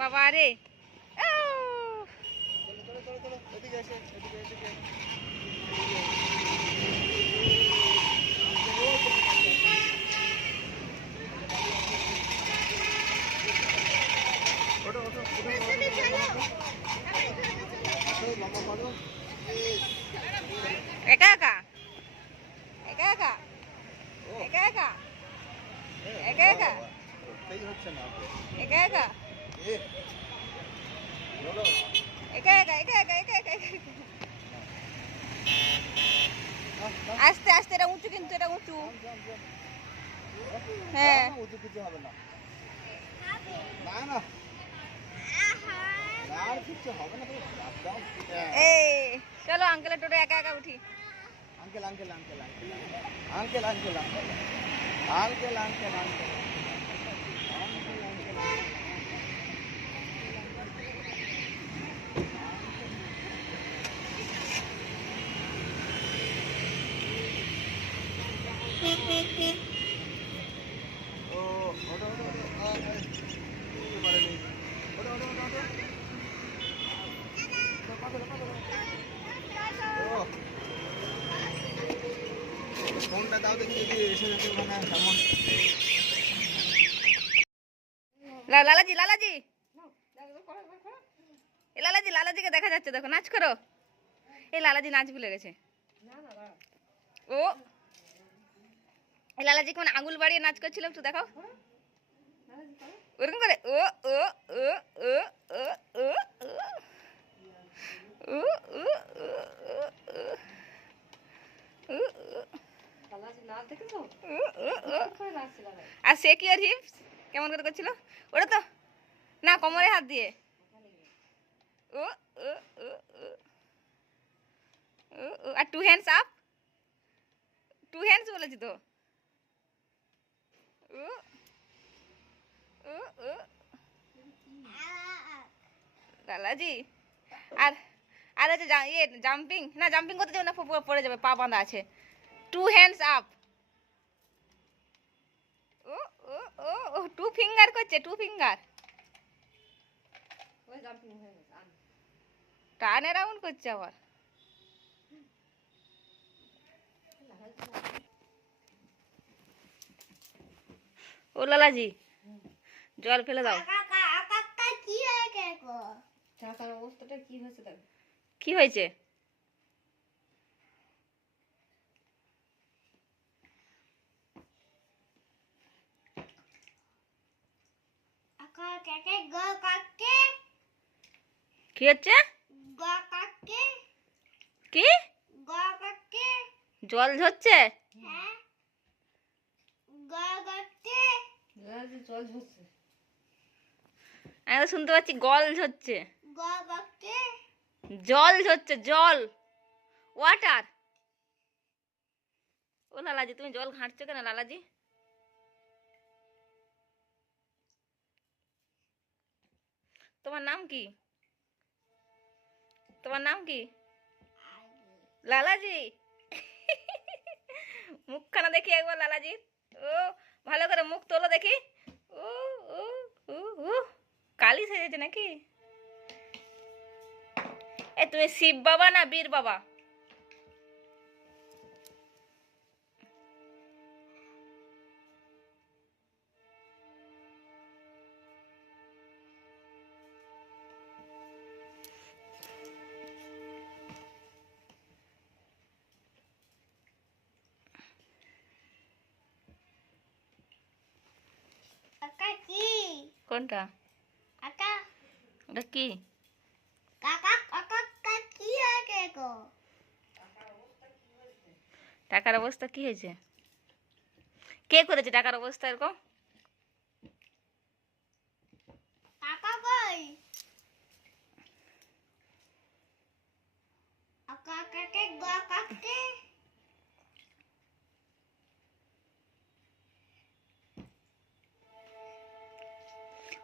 বাবা রে একা একা একা একা একা একা একা একা একা একা একা একা একা একা একা একা আস্তে আস্তে, এটা উঁচু, কিন্তু এটা উঁচু। হ্যাঁ উঁচু কিছু হবে না, না না আর কিছু হবে না। এই চলো আঙ্কেলের টোটো একা একা উঠি। Uncle uncle uncle uncle uncle uncle uncle uncle uncle uncle ও ওটা ওটা ফোনটা দাও দেখি যদি এসে যেতে মানে কেমন। লালাজি লালাজি এ লালাজি, লালাজিকে দেখা যাচ্ছে, দেখো নাচ করো। এই লালাজি নাচ ভুলে গেছে। ও এই লালাজি কেমন আঙুল বাড়িয়ে নাচ করছিল, একটু দেখাও ওরকম করে। ও ও ও ও ও ও আর শেক ইওর হিপস কেমন করে করছিল ওটা তো, না কোমরে হাত দিয়ে। ও ও ও ও আর two hands up, two hands বলেছি তো। ও ও ও লালাজি আর আর হচ্ছে ইয়ে জাম্পিং, না জাম্পিং করতে যাবে না, পড়ে যাবে, পা বাঁধা আছে। Two hands up. ও ও ও ও টু ফিঙ্গার করছে, টু ফিঙ্গার। টার্ন অ্যারাউন্ড করছে আবার। ও লালাজি জল ফেলে দাও। কি হয়েছে? কি হচ্ছে? কি জল ঝরছে? আমি তো শুনতে পাচ্ছি গল ঝরছে। জল ঝরছে, জল, ওয়াটার। ও লালাজি তুমি জল ঘাঁটছো কেন লালাজি? তোমার নাম কি? তোমার নাম কি লালাজি? মুখখানা দেখি একবার লালাজি। ও ভালো করে মুখ তোলো দেখি। ও ও ও ও কালি সেজেছে নাকি? এ তুমি শিব বাবা না বীর বাবা? কোনটা ওটা কি? টাকার অবস্থা কি হয়েছে? কে করেছে টাকার অবস্থা এরকম?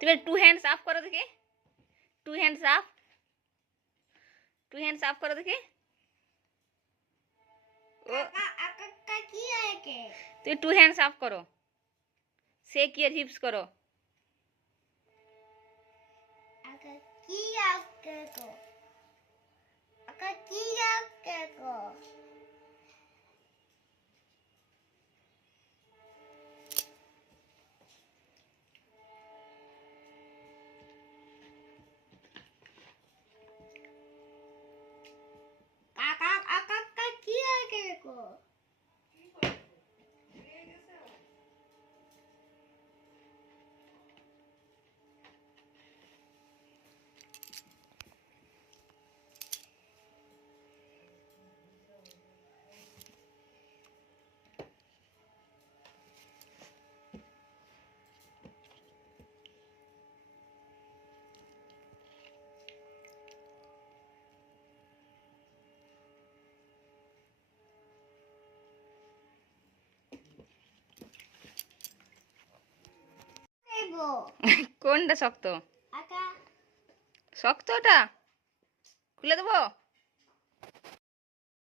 তুমি টু হ্যান্ডস আপ করো দেখি, two hands up, two hands up করো দেখি। ও তুমি টু হ্যান্ডস আপ করো, শেক ইওর হিপস করো। কোনটা শক্ত? শক্ত ওটা খুলে দেবো?